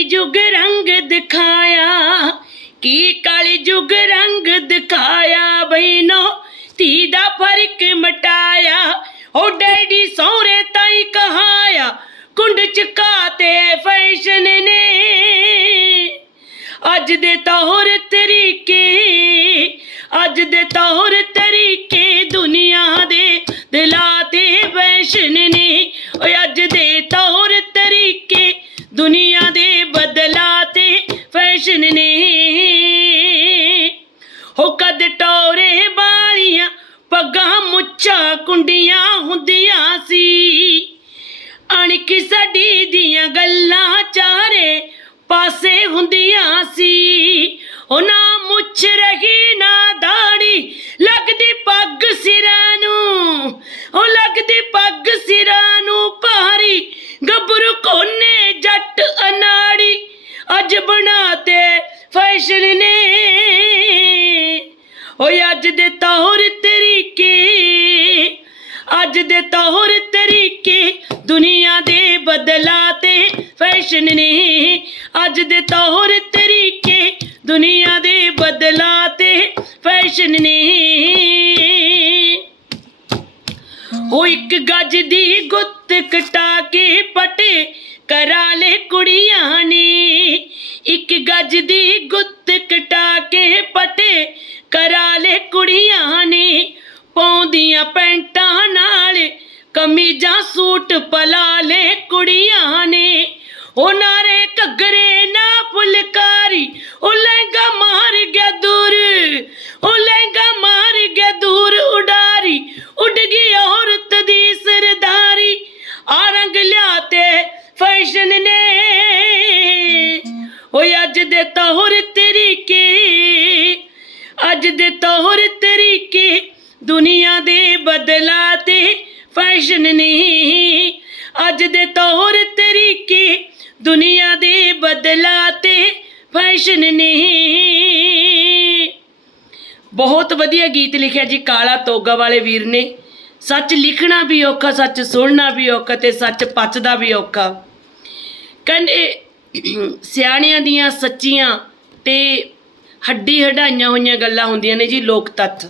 ਕਾਲੀ ਜੁਗ ਰੰਗ ਦਿਖਾਇਆ। ਕੀ ਕਾਲੀ ਜੁਗ ਰੰਗ ਦਿਖਾਇਆ ਬੈਨੋ? ਧੀ ਦਾ ਫ਼ਰਕ ਮਟਾਇਆ। ਓ ਡੈਡੀ ਸਹੁਰੇ ਤਾਈ ਕਹਾਇਆ, ਕੁੰਡ ਚਕਾਤੇ ਫੈਸ਼ਨ ਨੇ। ਅੱਜ ਦੇ ਤੌਰ ਤਰੀਕੇ, ਅੱਜ ਦੇ ਤੌਰ ਤਰੀਕੇ ਪੱਗਾਂ ਕੁੰਡੀਆਂ ਹੁੰਦੀਆਂ ਸੀ। ਅਣਖ ਸਾਡੀ ਦੀਆਂ ਗੱਲਾਂ ਚਾਰੇ ਪਾਸੇ ਹੁੰਦੀਆਂ ਸੀ। ਉਹ ਮੁੱਛ ਰਹੀ, ਨਾ ਦਾੜੀ, ਲੱਗਦੀ ਪੱਗ ਸਿਰਾਂ ਨੂੰ। ਉਹ ਲੱਗਦੀ ਪੱਗ ਸਿਰਾਂ ਨੂੰ ਭਾਰੀ, ਗੱਭਰੂ ਕੋਨੇ ਜੱਟ ਅਨਾੜੀ, ਅੱਜ ਬਣਾਤੇ ਫੈਸ਼ਨ ਨੇ। ਓਏ ਅੱਜ ਦੇ ਤੌਰ ਅੱਜ ਦੇ ਤੌਰ ਤਰੀਕੇ ਦੁਨੀਆ ਦੇ ਬਦਲਾਤੇ ਫੈਸ਼ਨ ਨੇ। ਅੱਜ ਦੇ ਤੌਰ ਤਰੀਕੇ ਦੁਨੀਆ ਦੇ ਬਦਲਾਤੇ ਫੈਸ਼ਨ ਨੇ। ਉਹ ਇੱਕ ਗੱਜ ਦੀ ਗੁੱਤ ਕਟਾ ਕੇ ਪਟੇ ਕਰਾ ਲੈ ਕੁੜੀਆਂ ਨੇ। ਇੱਕ ਗੱਜ ਦੀ ਗੁੱਤ ਕਟਾ ਕੇ ਪਟੇ ਕਰਾ ਲੈ ਕੁੜੀਆਂ ਨੇ। ਪਾਉਂਦੀਆਂ ਪੈਂਟਾਂ ਨਾਲ ਕਮੀਜ਼ਾਂ ਸੂਟ ਪਲਾ ਲੈ ਕੁੜੀਆਂ ਨੇ। ਉਹ ਨਾਰੇ ਘੱਗਰੇ ਨਾ ਫੁਲਕਾਰੀ, ਉਹ ਲਹਿੰਗਾ ਮਾਰ ਗਿਆ ਦੂਰ। ਉਹ ਲਹਿੰਗਾ ਮਾਰ ਗਿਆ ਦੂਰ ਉਡਾਰੀ, ਉੱਡ ਗਈ ਔਰਤ ਦੀ ਸਰਦਾਰੀ। ਆ ਰੰਗ ਲਿਆਤੇ ਫੈਸ਼ਨ ਨੇ। ਓਏ ਅੱਜ ਦੇ ਤੌਰ ਤਰੀਕੇ, ਅੱਜ ਦੇ ਤੌਰ ਤਰੀਕੇ ਦੁਨੀਆ ਦੇ ਬਦਲਾ ਤੇ ਫੈਸ਼ਨ ਨਹੀਂ ਅੱਜ ਦੇ ਤੌਰ ਤਰੀਕੇ ਦੁਨੀਆ ਦੇ ਬਦਲਾਤੇ ਫੈਸ਼ਨ ਨਹੀਂ ਬਹੁਤ ਵਧੀਆ ਗੀਤ ਲਿਖਿਆ ਜੀ ਕਾਲਾ ਤੋਗਾ ਵਾਲੇ ਵੀਰ ਨੇ। ਸੱਚ ਲਿਖਣਾ ਵੀ ਔਖਾ, ਸੱਚ ਸੁਣਨਾ ਵੀ ਔਖਾ ਤੇ ਸੱਚ ਪਚਦਾ ਵੀ ਔਖਾ। ਕਹਿੰਦੇ ਸਿਆਣਿਆਂ ਦੀਆਂ ਸੱਚੀਆਂ ਤੇ ਹੱਡੀ ਹਢਾਈਆਂ ਹੋਈਆਂ ਗੱਲਾਂ ਹੁੰਦੀਆਂ ਨੇ ਜੀ ਲੋਕ ਤੱਥ।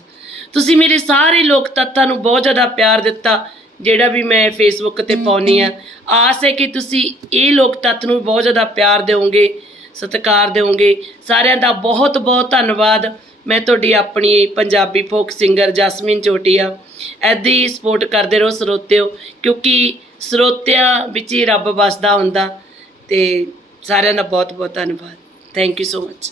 ਤੁਸੀਂ ਮੇਰੇ ਸਾਰੇ ਲੋਕ ਤੱਥਾਂ ਨੂੰ ਬਹੁਤ ਜ਼ਿਆਦਾ ਪਿਆਰ ਦਿੱਤਾ ਜਿਹੜਾ ਵੀ ਮੈਂ ਫੇਸਬੁੱਕ ਤੇ ਪਾਉਣੀ ਆ ਆਸ ਹੈ ਕਿ ਤੁਸੀਂ ਇਹ ਲੋਕ ਤੱਥ ਨੂੰ ਬਹੁਤ ਜ਼ਿਆਦਾ ਪਿਆਰ ਦਿਓਗੇ ਸਤਿਕਾਰ ਦਿਓਗੇ। ਸਾਰਿਆਂ ਦਾ ਬਹੁਤ ਬਹੁਤ ਧੰਨਵਾਦ। ਮੈਂ ਤੁਹਾਡੀ ਆਪਣੀ ਪੰਜਾਬੀ ਫੋਕ ਸਿੰਗਰ ਜਸਮੀਨ ਚੋਟੀਆ। ਐਦੀ ਸਪੋਰਟ ਕਰਦੇ ਰਹੋ ਸਰੋਤਿਓ ਕਿਉਂਕਿ ਸਰੋਤਿਆਂ ਵਿੱਚ ਹੀ ਰੱਬ ਵਸਦਾ ਹੁੰਦਾ। ਤੇ ਸਾਰਿਆਂ ਦਾ ਬਹੁਤ ਬਹੁਤ ਧੰਨਵਾਦ। Thank you so much